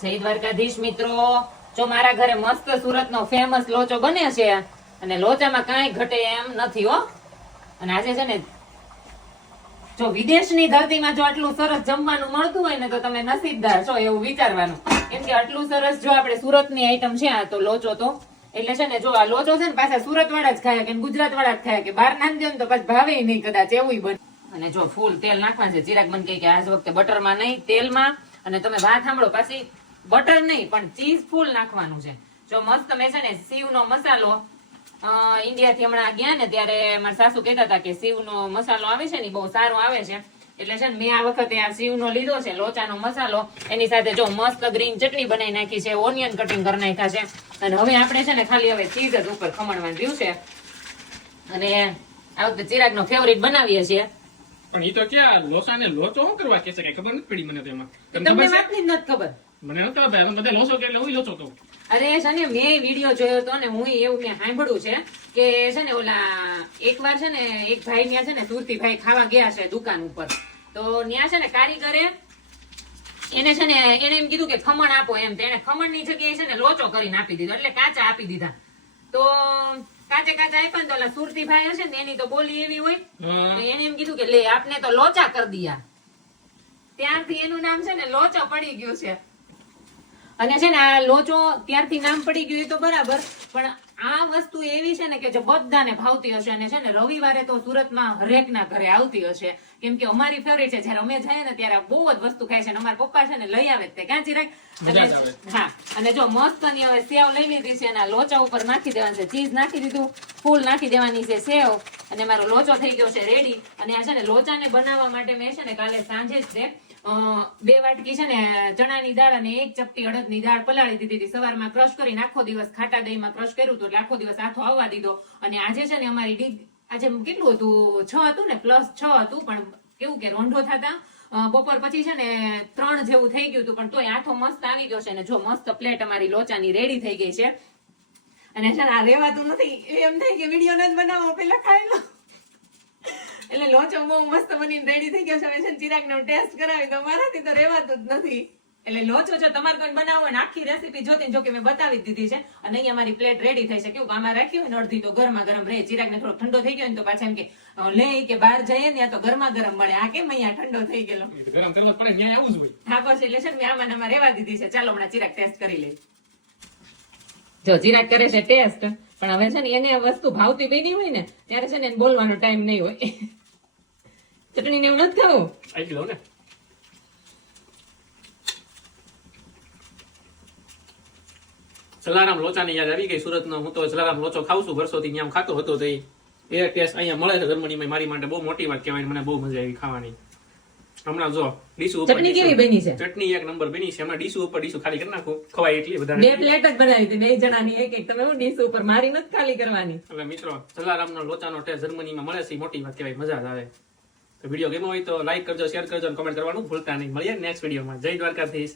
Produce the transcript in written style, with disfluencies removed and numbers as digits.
જય દ્વારકાધીશ મિત્રો, જો મારા ઘરે મસ્ત સુરતનો ફેમસ લોચો બને છે અને લોચામાં કાંઈ ઘટે એમ નથી હો. અને આજે છે ને, જો વિદેશની ધરતીમાં જો આટલું સરસ જમવાનું મળતું હોય ને તો તમે નસીબદાર છો એવું વિચારવાનું. કેમ કે આટલું સરસ જો આપણે સુરતની આઈટમ છે આ તો લોચો તો એટલે છે ને, જો આ લોચો છે ને પાછા સુરત વાળા જ ખાય કે ગુજરાત વાળા જ ખાય કે બહાર નાખી દો ને તો પાછું ભાવે નહીં કદાચ એવું બને. અને જો ફૂલ તેલ નાખવાનું છે. ચિરાગ મને કહે કે આજ વખતે બટરમાં નહીં તેલમાં. અને તમે વાત સાંભળો, પાછી બટર નહીં પણ ચીઝ ફૂલ નાખવાનું છે. જો મસ્ત મેં છે ને સીવનો મસાલો ઇન્ડિયાથી હમણાં ગયા ને ત્યારે મારા સાસુ કહેતા હતા કે સીવનો મસાલો આવે છે ને બહુ સારો આવે છે. એટલે છે ને મેં આ વખતે આ સીવનો લીધો છે લોચાનો મસાલો. એની સાથે જો મસ્ત ગ્રીન ચટણી બનાવી નાખી છે, ઓનિયન કટિંગ કરી નાખ્યા છે. અને હવે આપણે છે ને ખાલી હવે ચીઝ જ ઉપર ખમણવાનું રહ્યું છે. અને આ વખતે ચિરાગનો ફેવરિટ બનાવીએ છીએ. પણ ઈ તો ક્યાં લોચાને લોચો શું કરવા કે છે કઈ ખબર નથી પડી મને તો એમાં. તમને વાતની જ નથી ખબર. મને નતો ભાઈ, અમે બધા લોચો કે એટલે હું લોચો કહું. અરે છે ને મેં વિડીયો જોયો હતો ને હું એવું મેં સાંભળ્યું છે કે છે ને ઓલા એકવાર છે ને એક ભાઈ ત્યાં છે ને સુરતી ભાઈ ખાવા ગયા છે દુકાન ઉપર. તો ત્યાં છે ને કારીગરે એને છે ને એને એમ કીધું કે ખમણ આપો એમ. તો એને ખમણની જગ્યાએ છે ને લોચો કરીને આપી દીધો, એટલે કાચા આપી દીધા. તો કાચે કાચા આપ્યા ને તો ઓલા સુરતી ભાઈ હશે ને એની તો બોલી એવી હોય તો એને એમ કીધું કે લે આપને તો લોચા કરી દિયા. ત્યારથી એનું નામ છે ને લોચો પડી ગયું છે. અને છે ને આ લોચો ત્યારથી નામ પડી ગયું એ તો બરાબર, પણ આ વસ્તુ એવી છે ને કે જો બધાને ભાવતી હશે. અને છે ને રવિવારે તો સુરતમાં હરેકના ઘરે આવતી હશે, કેમ કે અમારી ફેવરિટ છે. જયારે અમે જઈએ ને ત્યારે બહુ જ વસ્તુ ખાય છે. અને અમારા પપ્પા છે ને લઈ આવે જ તે કાંચી રાખ. હા, અને જો મસ્ત ની હવે સેવ લઈ લીધી છે અને આ લોચા ઉપર નાખી દેવાનું છે. ચીઝ નાખી દીધું, ફૂલ નાખી દેવાની છે સેવ. અને મારો લોચો થઈ ગયો છે રેડી. અને આ છે ને લોચાને બનાવવા માટે મેં છે ને કાલે સાંજે જ 2 વાટકી છે ને ચણાની દાળ અને 1 ચપટી અડદની દાળ પલાળી દીધી હતી. સવારમાં ક્રશ કરીને આખો દિવસ ખાટા દહીંમાં ક્રશ કર્યું હતું એટલે આખો દિવસ આથો આવવા દીધો. અને આજે છે ને અમારી આજે કેટલું હતું, 6 હતું ને +6 હતું. પણ કેવું કે રોંઢો થતા બપોર પછી છે ને 3 જેવું થઈ ગયું હતું, પણ તોય આથો મસ્ત આવી ગયો છે. ને જો મસ્ત પ્લેટ અમારી લોચાની રેડી થઈ ગઈ છે. અને છે ને આ રેવાતું નથી, એમ થાય કે વિડીયો ન જ બનાવો, પેલા ખાઈ લો. એટલે લોચો બહુ મસ્ત બનીને રેડી થઈ ગયો છે. હવે છે ને ચિરાગને ટેસ્ટ કરાવી તો મારાથી તો રેવાતું જ નથી. એટલે લોચો જો તમારે કોઈ બનાવવો હોય ને આખી રેસીપી જોતી જો કે મેં બતાવી દીધી છે. અને અહીંયા મારી પ્લેટ રેડી થઈ છે. કેવું આમાં રાખ્યું હોય ને અડધી તો ગરમા ગરમ રહે. ચિરાગને થોડો ઠંડો થઈ ગયો ને તો પાછા એમ કે લે કે બહાર જઈએ ને તો ગરમા ગરમ મળે. આ કેમ અહીંયા ઠંડો થઈ ગયેલો, ગરમ કરવા પડે ન્યાય આવું જ હોય. હા બસ એટલે છે ને મેં આમાં રેવા દીધી છે. ચાલો હમણાં ચિરાગ ટેસ્ટ કરી લે. જો ચિરાગ કરે છે ટેસ્ટ, પણ હવે છે ને એને વસ્તુ ભાવતી પડી હોય ને ત્યારે છે ને એને બોલવાનો ટાઈમ નહીં હોય. ચટણી ને એવું નથી ખાવું. આવી ગયો ને જલારામ લોચાની યાદ આવી ગઈ. સુરતનો હું તો જલારામ લોચો ખાઉં છું વર્ષોથી, ત્યાં ખાતો હતો. તો એ ટેસ્ટ અહીંયા મળે છે જર્મનીમાં. મારી માટે બહુ મોટી વાત કહેવાય. મને બહુ મજા આવી ખાવાની. હમણાં જો ડીશુ ઉપર ચટણી કેવી બની છે? ચટણી એક નંબર બની છે. હમણાં ડીશુ ઉપર ડીશુ ખાલી કરી નાખું, ખવાય એટલી વધારે. 2 પ્લેટ જ બનાવી હતી, 2 જણાની એક. તમે હું ડીશ ઉપર મારી નથી ખાલી કરવાની. એટલે મિત્રો જલારામનો લોચાનો ટેસ્ટ જર્મનીમાં મળે છે, મોટી વાત કહેવાય, મજા જ આવે. તો વિડીયો ગમ્યો હોય તો લાઈક કરજો, શેર કરજો અને કમેન્ટ કરવાનું ભૂલતા નહીં. મળીએ નેક્સ્ટ વિડીયોમાં. જય દ્વારકાધીશ.